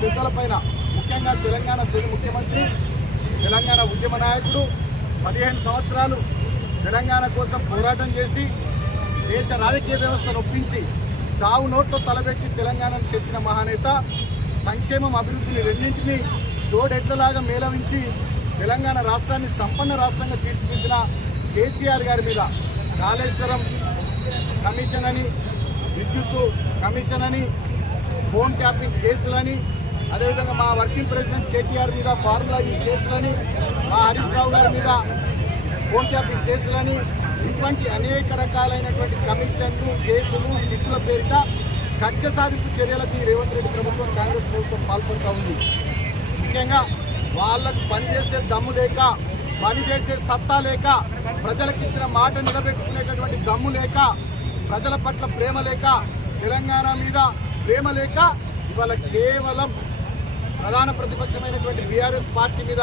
పెద్దలపైన ముఖ్యంగా తెలంగాణ ముఖ్యమంత్రి, తెలంగాణ ఉద్యమ నాయకుడు 15 సంవత్సరాలు తెలంగాణ కోసం పోరాటం చేసి దేశ రాజకీయ వ్యవస్థను ఒప్పించి చావు నోట్లో తలబెట్టి తెలంగాణను తెచ్చిన మహానేత, సంక్షేమం అభివృద్ధిని రెండింటినీ జోడెడ్లలాగా మేళవించి తెలంగాణ రాష్ట్రాన్ని సంపన్న రాష్ట్రంగా తీర్చిదిద్దిన కేసీఆర్ గారి మీద కాళేశ్వరం కమిషన్ అని, విద్యుత్ కమిషన్ అని, ఫోన్ ట్యాపింగ్ కేసులని, అదేవిధంగా మా వర్కింగ్ ప్రెసిడెంట్ కేటీఆర్ మీద ఫార్ములా ఈ కేసులని, మా హరీష్ రావు గారి మీద ఫోన్ ట్యాపింగ్ కేసులని, ఇటువంటి అనేక రకాలైనటువంటి కమిషన్లు, కేసులు, సిట్టుల పేరిట కక్ష సాధింపు చర్యలకు రేవంత్ రెడ్డి ప్రభుత్వం, కాంగ్రెస్ ప్రభుత్వం పాల్పడుతూ ఉంది. ముఖ్యంగా వాళ్ళకు పనిచేసే దమ్ము లేక, పనిచేసే సత్తా లేక, ప్రజలకు ఇచ్చిన మాట నిలబెట్టుకునేటటువంటి దమ్ము లేక, ప్రజల పట్ల ప్రేమ లేక, తెలంగాణ మీద ప్రేమ లేక ఇవాళ కేవలం ప్రధాన ప్రతిపక్షమైనటువంటి బీఆర్ఎస్ పార్టీ మీద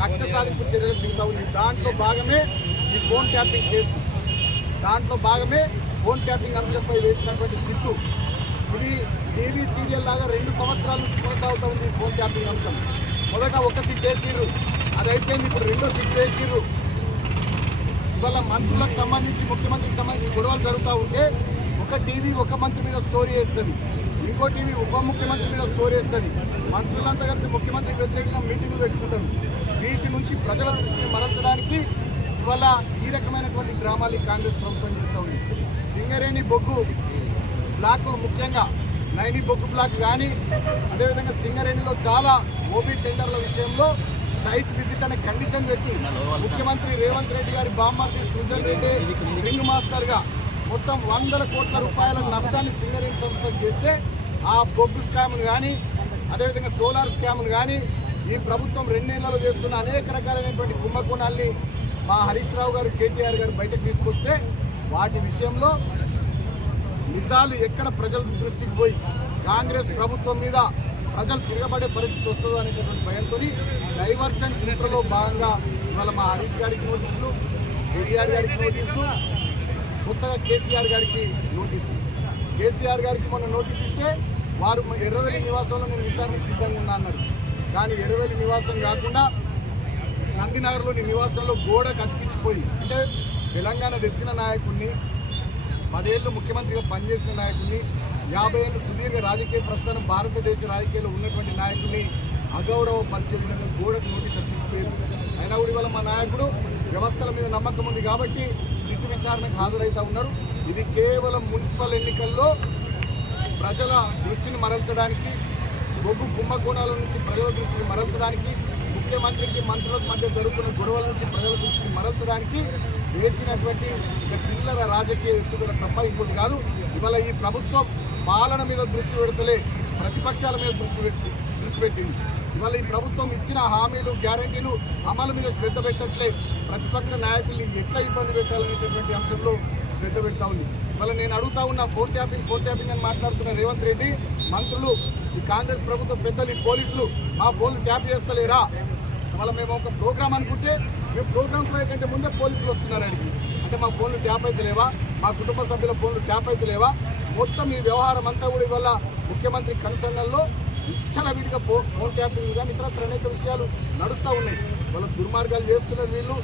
కక్ష సాధింపు చర్యలు దిగుతూ ఉంది. దాంట్లో భాగమే ఈ ఫోన్ ట్యాపింగ్ కేసు, దాంట్లో భాగమే ఫోన్ ట్యాపింగ్ అంశంపై వేసినటువంటి సిట్టు. ఇది టీవీ సీరియల్ లాగా 2 సంవత్సరాల నుంచి కొనసాగుతూ ఉంది ఈ ఫోన్ ట్యాపింగ్ అంశం. మొదట ఒక సిట్ వేసిర్రు, అది అయిపోయింది, ఇప్పుడు 2వ సిట్ వేసిర్రు. ఇవాళ మంత్రులకు సంబంధించి, ముఖ్యమంత్రికి సంబంధించి గొడవలు జరుగుతూ ఉంటే ఒక టీవీ ఒక మంత్రి మీద స్టోరీ వేస్తుంది, ఇంకో టీవీ ఉప ముఖ్యమంత్రి మీద స్టోరీ వేస్తుంది. మంత్రులంతా కలిసి ముఖ్యమంత్రికి వ్యతిరేకంగా మీటింగ్లు పెట్టుకుంటారు. వీటి నుంచి ప్రజల దృష్టిని మరల్చడానికి ఇవాళ ఈ రకమైనటువంటి డ్రామాలు కాంగ్రెస్ ప్రభుత్వం చేస్తూ ఉంది. సింగరేణి బొగ్గు బ్లాక్, ముఖ్యంగా నైని బొగ్గు బ్లాక్ కానీ, అదేవిధంగా సింగరేణిలో చాలా ఓబీ టెండర్ల విషయంలో సైట్ విజిట్ అనే కండిషన్ పెట్టి ముఖ్యమంత్రి రేవంత్ రెడ్డి గారి బామ్మర్ది సృజన్ రెడ్డి రింగ్ మాస్టర్గా మొత్తం 100 కోట్ల రూపాయల నష్టాన్ని సింగరేణి సంస్థకు చేస్తే ఆ బొగ్గు స్కామ్ను కానీ, అదేవిధంగా సోలార్ స్కామ్ను కానీ, ఈ ప్రభుత్వం 2 నెలల్లో చేస్తున్న అనేక రకాలైనటువంటి కుంభకోణాల్ని మా హరీష్ రావు గారు, కేటీఆర్ గారు బయటకు తీసుకొస్తే వాటి విషయంలో నిజాలు ఎక్కడ ప్రజల దృష్టికి పోయి కాంగ్రెస్ ప్రభుత్వం మీద ప్రజలు తిరగబడే పరిస్థితి వస్తుందో అనేటటువంటి భయంతో డైవర్షన్ కుట్రలో భాగంగా ఇవాళ మా హరీష్ గారికి నోటీసులు, కేటీఆర్ గారికి నోటీసులు, కొత్తగా కేసీఆర్ గారికి నోటీసులు. కేసీఆర్ గారికి మొన్న నోటీస్ ఇస్తే వారు ఎర్రవెల్లి నివాసంలో నేను విచారణకు సిద్ధంగా ఉన్నా అన్నారు. కానీ ఎర్రవెల్లి నివాసం కాకుండా నందినగర్లోని నివాసంలో గోడ కతికించిపోయి, అంటే తెలంగాణ తెచ్చిన నాయకుడిని, 10 ఏళ్ళు ముఖ్యమంత్రిగా పనిచేసిన నాయకుడిని, 50 ఏళ్ళు సుదీర్ఘ రాజకీయ ప్రస్థానం భారతదేశ రాజకీయాల్లో ఉన్నటువంటి నాయకుడిని అగౌరవపరిచే విధంగా గోడకు నోటీస్ అర్పించిపోయారు. అయినా కూడా ఇవాళ మా నాయకుడు వ్యవస్థల మీద నమ్మకం ఉంది కాబట్టి సిట్టు విచారణకు హాజరవుతూ ఉన్నారు. ఇది కేవలం మున్సిపల్ ఎన్నికల్లో ప్రజల దృష్టిని మరల్చడానికి, బొగ్గు కుంభకోణాల నుంచి ప్రజల దృష్టిని మరల్చడానికి, ముఖ్యమంత్రికి మంత్రులకు మధ్య జరుగుతున్న గొడవల నుంచి ప్రజల దృష్టిని మరల్చడానికి వేసినటువంటి ఒక చిల్లర రాజకీయ ఎత్తుగడ తప్ప ఇంకోటి కాదు. ఇవాళ ఈ ప్రభుత్వం పాలన మీద దృష్టి పెడతలే, ప్రతిపక్షాల మీద దృష్టి పెట్టింది. ఇవాళ ఈ ప్రభుత్వం ఇచ్చిన హామీలు, గ్యారంటీలు అమలు మీద శ్రద్ధ పెట్టట్లే, ప్రతిపక్ష నాయకుల్ని ఎట్లా ఇబ్బంది పెట్టాలనేటటువంటి అంశంలో శ్రద్ధ పెడతా ఉంది. ఇవాళ నేను అడుగుతా ఉన్న ఫోన్ ట్యాపింగ్ అని మాట్లాడుతున్న రేవంత్ రెడ్డి, మంత్రులు, ఈ కాంగ్రెస్ ప్రభుత్వ పెద్దలు, ఈ పోలీసులు మా ఫోన్లు ట్యాప్ చేస్తలేరా? ఇవాళ మేము ఒక ప్రోగ్రామ్ అనుకుంటే మేము ప్రోగ్రామ్ కంటే ముందే పోలీసులు వస్తున్నారు అడిగి, అంటే మా ఫోన్లు ట్యాప్ అయితే లేవా, మా కుటుంబ సభ్యుల ఫోన్లు ట్యాప్ అయితే లేవా? మొత్తం ఈ వ్యవహారం అంతా కూడా ఇవాళ ముఖ్యమంత్రి కన్సర్న్లో విచ్చలవిడిగా ఫోన్ ట్యాపింగ్ కానీ ఇతర అనేక విషయాలు నడుస్తూ ఉన్నాయి. వాళ్ళ దుర్మార్గాలు చేస్తున్నది వీళ్ళు.